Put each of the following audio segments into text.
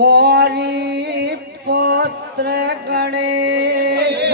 गौरी पुत्र गणेश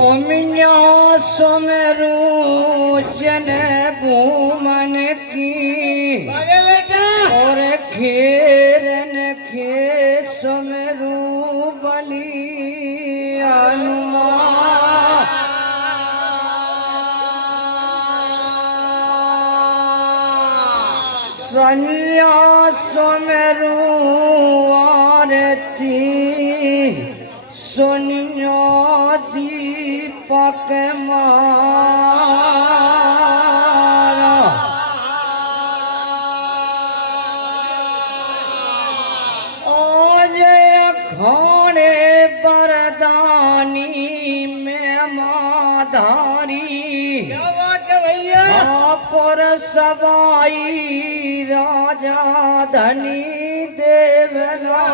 ओमिया सुमेरु जन भूमन की और खेरन खे सुमेरु बलि हनुमान सन्या सुमेरु आरती सुनियो दीपक मारा आज अखाड़े बरदानी में माधारी पर सवाई राजा धनी देवना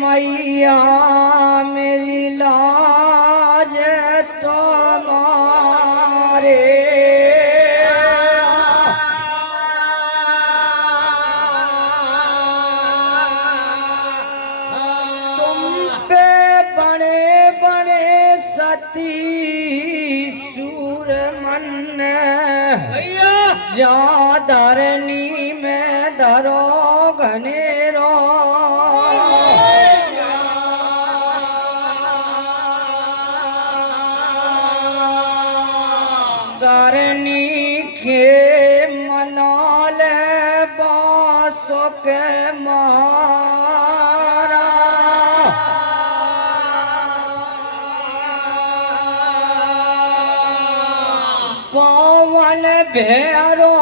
मैया मेरी लाज तुम्हारे तुम पे बड़े बड़े सती सूर मन जा धरनी में धरो घनेरो धरनी के मनाल बासों के मारा पवन भैरो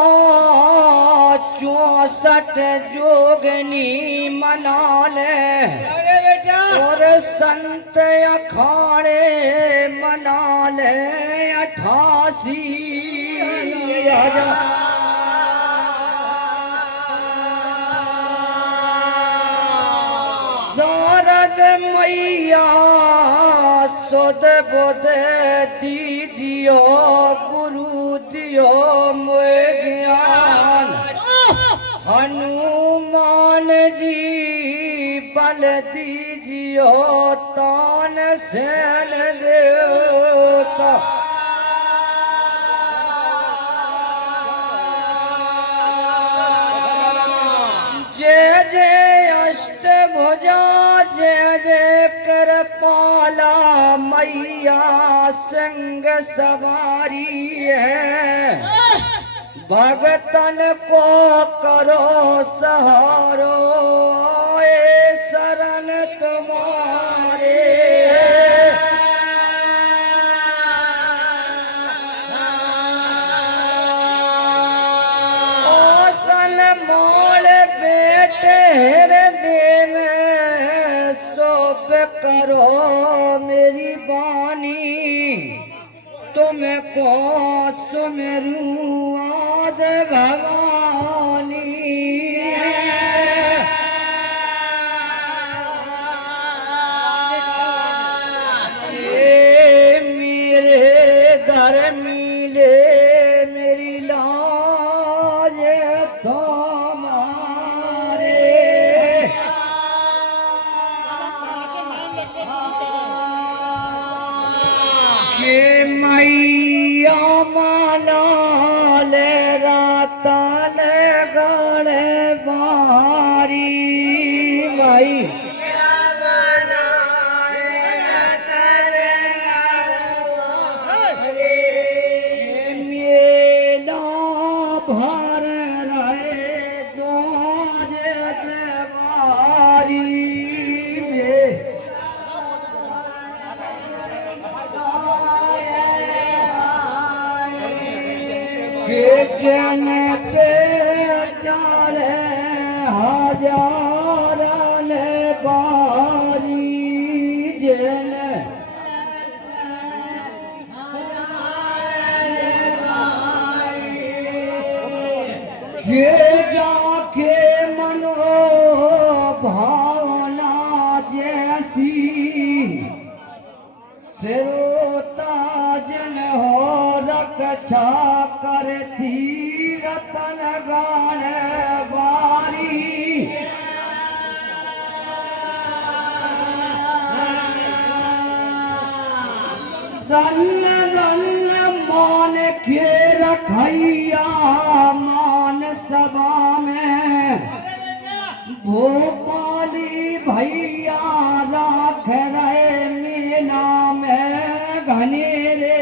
64 जोगनी मनाल और संत अखाड़े मनाल 88 शारद मैया सुध बुध दीजियो गुरु दियो मोह ज्ञान हनुमान जी बल दीजियो तान सेन देवता जय जय अष्टभुजा जय जय कृपाला मैया संग सवारी है भगतन को करो सहारो ए शरण तुम्हारे ओसन मोल बेटे हृदय में सोप करो मेरी बानी तुमको सुमेरु आद भवानी मेरे धर्मीले मेरी लाज तुम्हारे के मैया मानाल रातल गणे बारी माई मेला भर रहे दोज बारी में जन पे चढ़े हजारन बारी जन के जाके सिरो ताजन हो रक्षा करती रतन गान बारी दल दल मान के रखैया मान सभा में भोपाली भैया राख रहे मेला में घनेरे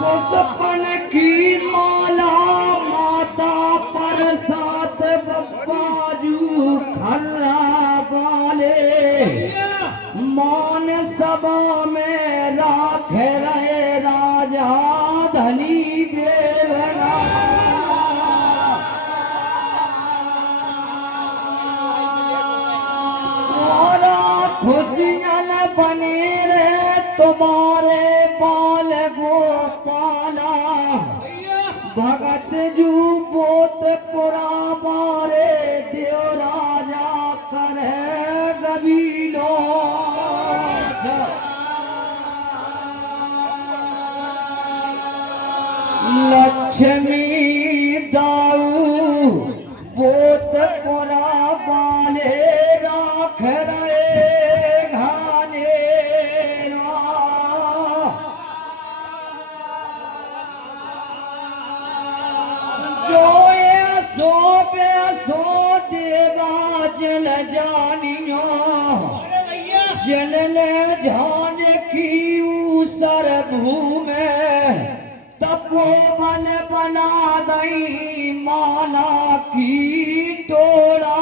पुष्पन की माला माता पर सात बप्पाजू खर्रा वाले मान सभा में राख रहे राजा धनी देवना खुशियां बने रे तुम्हारे बाल गोपाला भगत जू पोत पुरा बारे देव राजा करे गबीलो लक्ष्मी दाऊ पोत पुरा बाले राख रहे सो देवा जल जानियो जल झांझ की ऊसर भूमे तपोवन बना दई माला की टोड़ा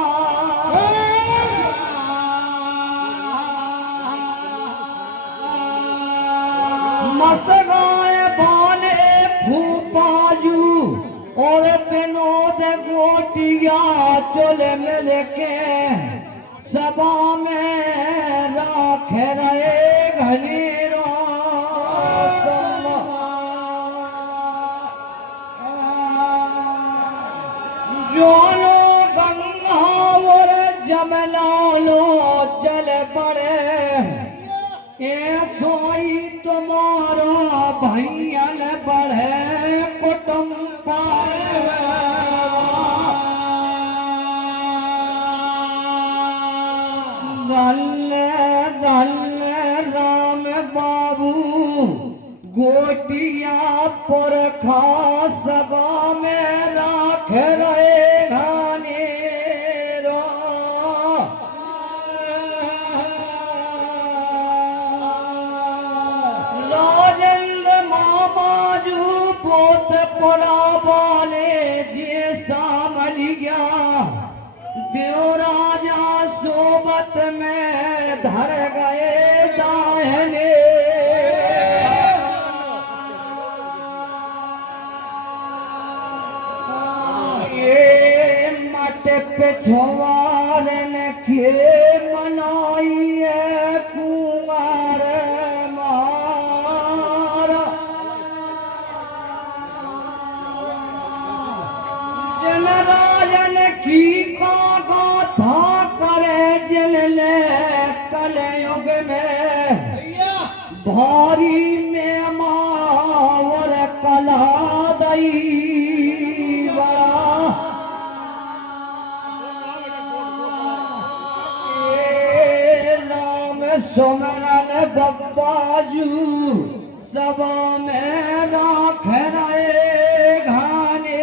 मसराए बाले फूपाजू और विनोद गोटिया चोल मिल के सभा में राख रहे घनेरो जोलो गंगा और जमलालो जल पड़े ए सोई तुम्हारा भैयल बढ़े कुटुंब दल दल राम बाबू गोटिया पुरखा सभा में राख रहे घाने राजेंद्र मामाजू पोत पुरा वाले जे सामल गया देव राजा सोबत में धर गए दाहने ये मट पे छोवारन के मनाई कुमार मारा जनराजन की गाथा करे जलले कलयुग में भारी में मावर कला दई राम सुमरन बब्बाजू सभा में राख रहे घाने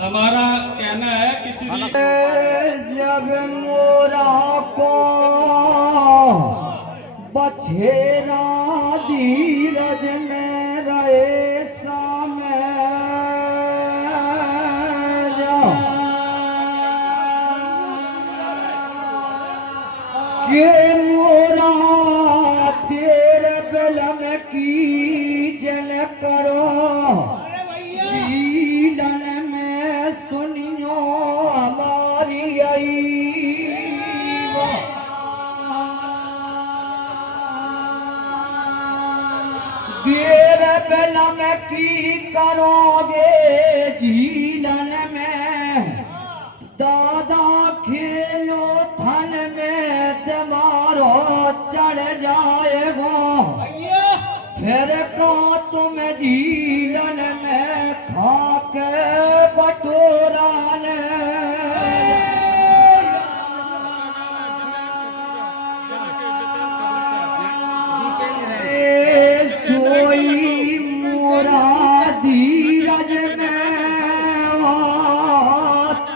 हमारा कहना है किसी जब मोरा को बछेरा धीरज में रहे सामे के मोरा तेरे बलम की जल करो जीलन में सुनियो हमारी आई बेलम की करोगे झीलन में दादा खेलो थन में तुम्हारो चढ़ जाएगा फिर को तुम झीलन में खाके बटोरा ले सोई मोरा धीरज में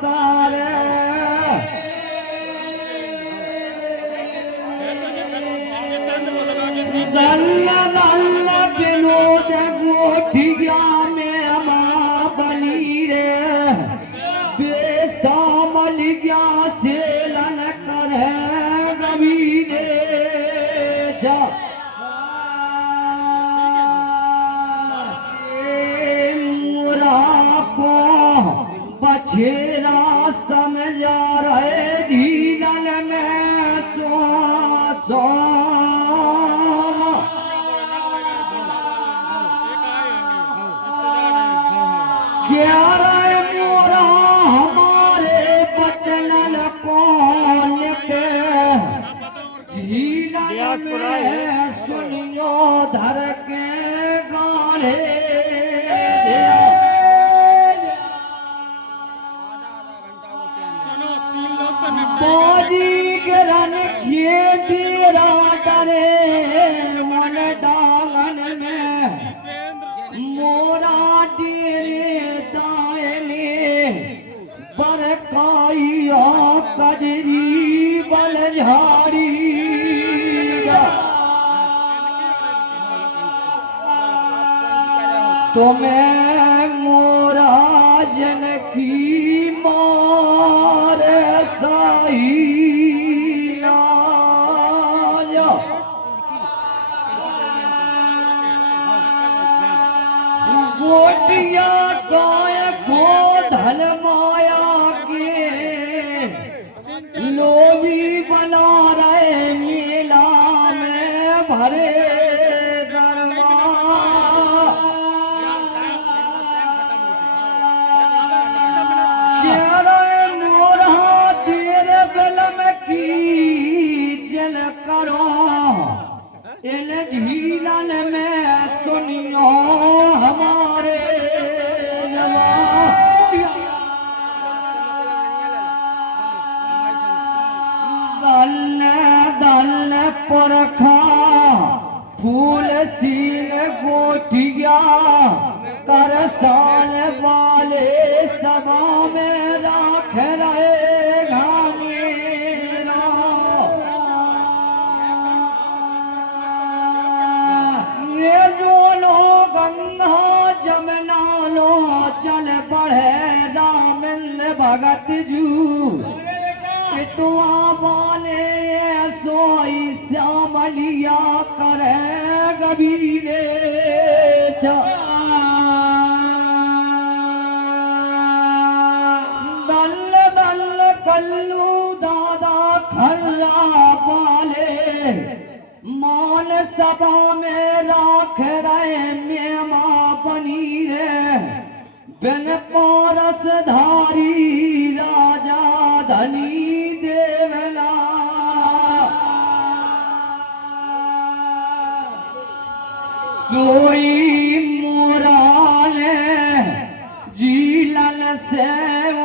तारे दल दल विनोद गोठिया में माँ बनी रे बेसामल गया सेलन करे गवीरे जा बछेरा समझा रहे झीलन में सो क्या रे मोरा हमारे बचनल कौन के झीलन में सुनियो धर के गाड़े बाजी गरन किए डेरा डरे मन डांगन में मोरा डेरे दायने बरकाइया कजरी बलझाड़ी तुम्हें मोरा जनकी मार साई नाया गोटिया गाय को धन माया के लोभी बना रहे मेला में भरे इन झीलन में सुनियो हमारे दल दल परखा फूल सीन गोठिया करसान वाले सभा में राख रहे चल बढ़े रामिल भगत जू पिटुआ वाले सोई श्यामलिया करे गबीले दल दल कल्लू दादा खर्रा वाले मान सभा में राख रहे मेमा बनी रे बिन पारस धारी राजा धनी देवला कोई मोराले जीलन से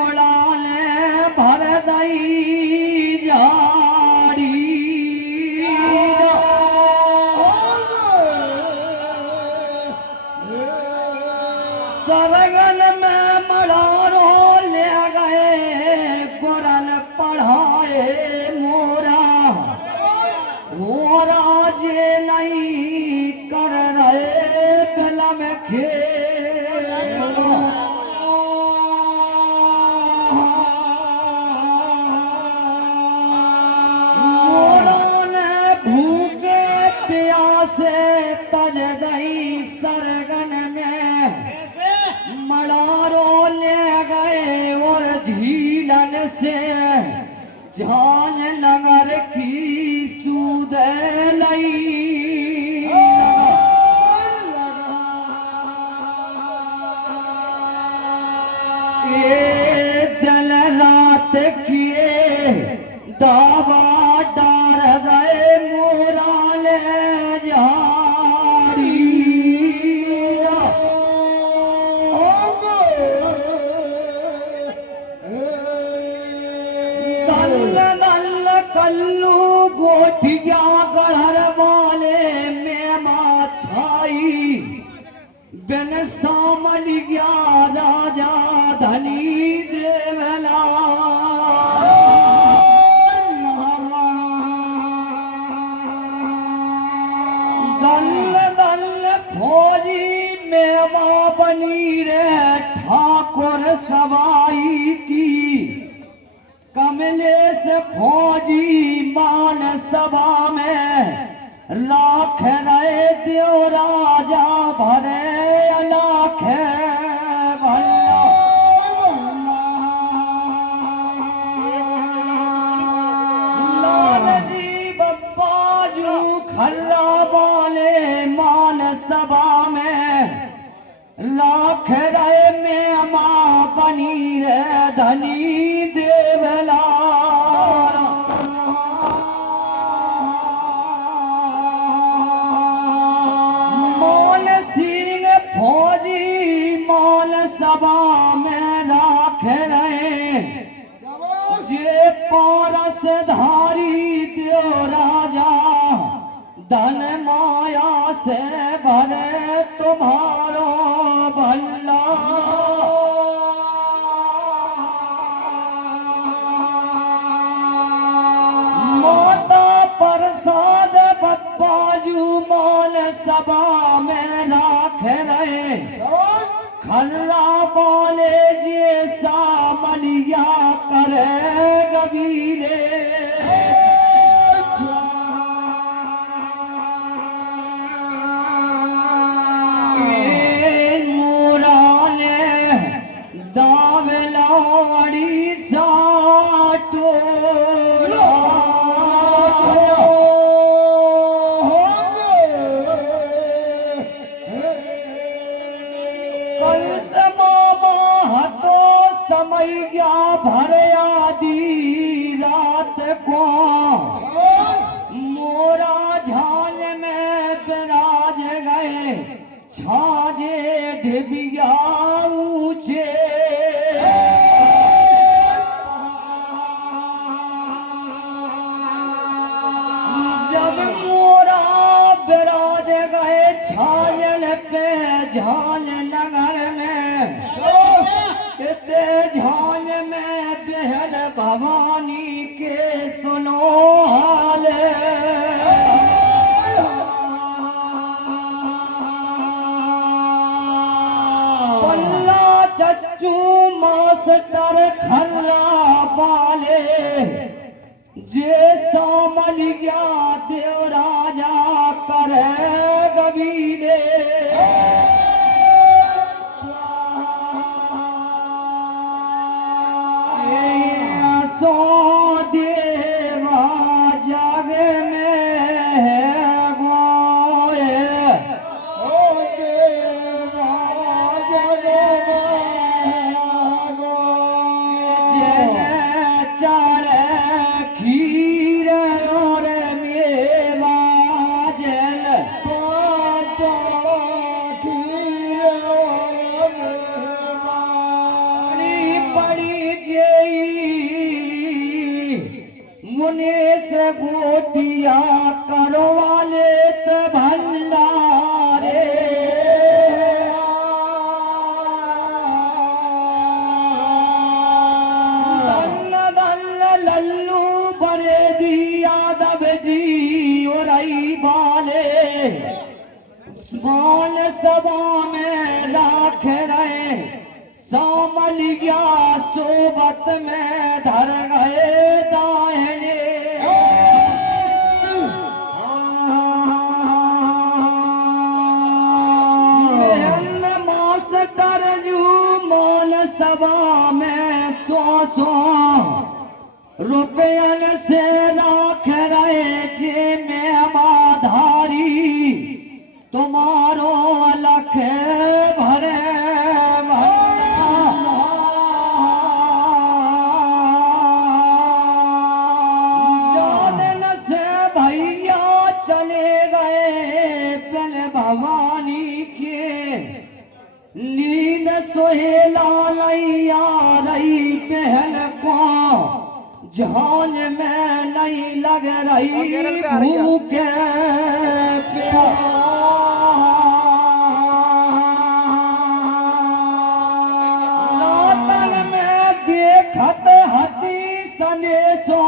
उड़ाले भर दई झाड़ी सरगल में मड़ारो ले गए गोरल पढ़ाए मोरा मोरा जे नहीं कर रहे बेला में मोरा ने भूखे प्यासे तज दई सरगन में मड़ारो ले गए और झीलन से जान लंगर की सूद लई ये दिल रात किए दावा डार गए मोरा ले जारी दल दल कल्लू गोठिया गढ़र वाले में छाई बिन सामलिया राजा धनी देवला दल दल फौजी मेवा बनी रे ठाकुर सवाई की कमलेश फौजी मान सभा में लाख रहे देव राजा भरे लाख लाल जी बब्बाजू खर्रा वाले मान सभा में लाख रहे में माँ बनी रे धनी देवला मान सिंह फौजी मान सभा में राख रहे जे पारस धारी देव राजा धन माया से भरे तुम्हारो भल्ला माता प्रसाद बब्बाजू मान सभा में राख रहे खर्रा वाले जे सामलिया करे गबीले दावलाड़ी साटो कल समामा हतो समय गया भर आदि रात को मोरा झाल में बिराज गए छाजे ढिबिया ऊंचे जब मोरा बिराज गए छायल पे झाल नगर में इतने झाल में बेहल भवानी के सुनो हाल पल्ला चच्चू मास्टर खर्रा वाले जे सामलिया देव राजा करे गबीले सो देवा जग में गोए ओ देवा जग में गोए चढ़े खीर और मेवा जल खीर और मेवा पड़ी जेई मुनेश गोटिया करो वाले त भंडारे दल दल लल्लू बरे दी यादव जी और आई बाले मान सभा में राख रहे सामलिया सोबत में धर गए दाहिने मास्टर जू मान सभा में सौ रुपयन से राख रहे जे में माधारी तुम्हारो लख भरे मैया रही पहल को झांझ में नहीं लग रही भूखे नातन में देखत हती संदेशो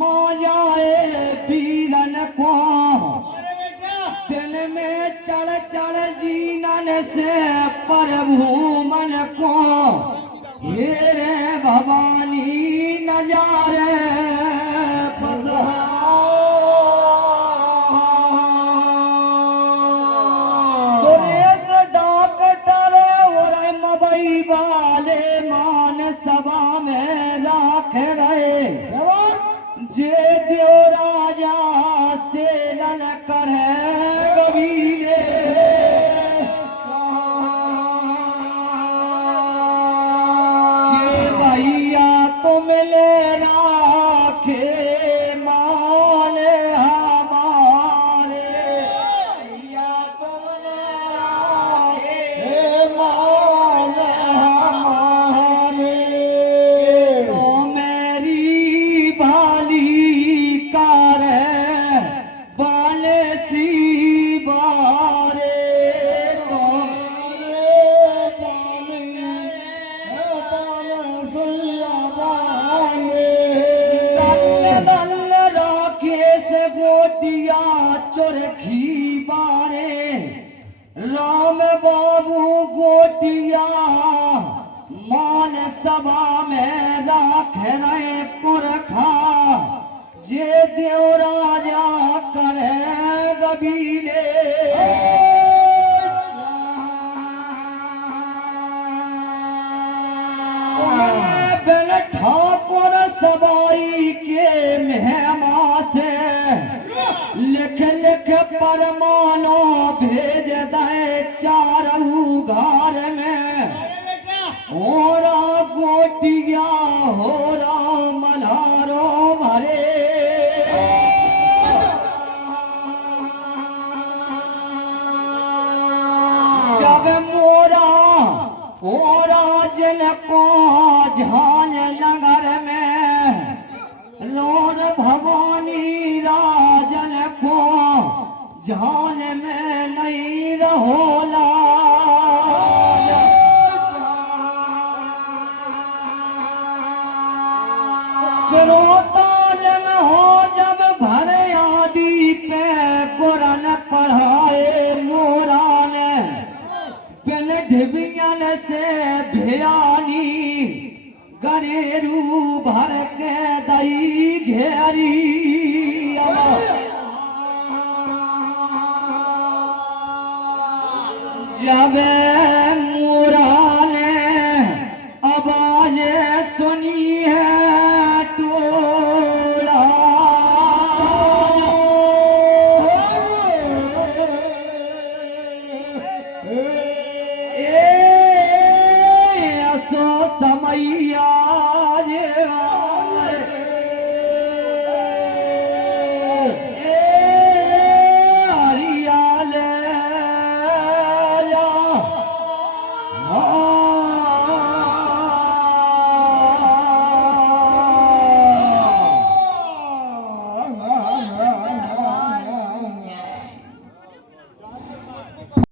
मायाए पीरन को दिन में चढ़ चढ़ जीनन से प्रभु मन को हेरे भवानी नजारे सुरेश डॉक्टर और मबई वाले मान सभा में राख रहे जे देव राजा से लन करे गवीले के भैया तुम ले राखे माने हमारे भैया तुम ले राखे माने हमारे तो मेरी भाली कार बाले सी बारे तो दल राकेश गोटिया चोरखी बारे राम बाबू गोटिया मान सभा में राख रहे पुरखा जे देव राजा करे गबीले बिन ठाकुर सबाई के मेहमा से लिख लिख परमानो भेज दे चारू घर में होरा गोटिया होरा मल्हारो भरे जब मोरा होरा जल को झांझ नगर में रोर भवानी राजन को झांझ में नहीं रहोला श्रोताजन हो जब भर आदि पे कुरान पढ़ाए मोराल बिन ढिबियन से भियानी गरेरू भर के दई घेरी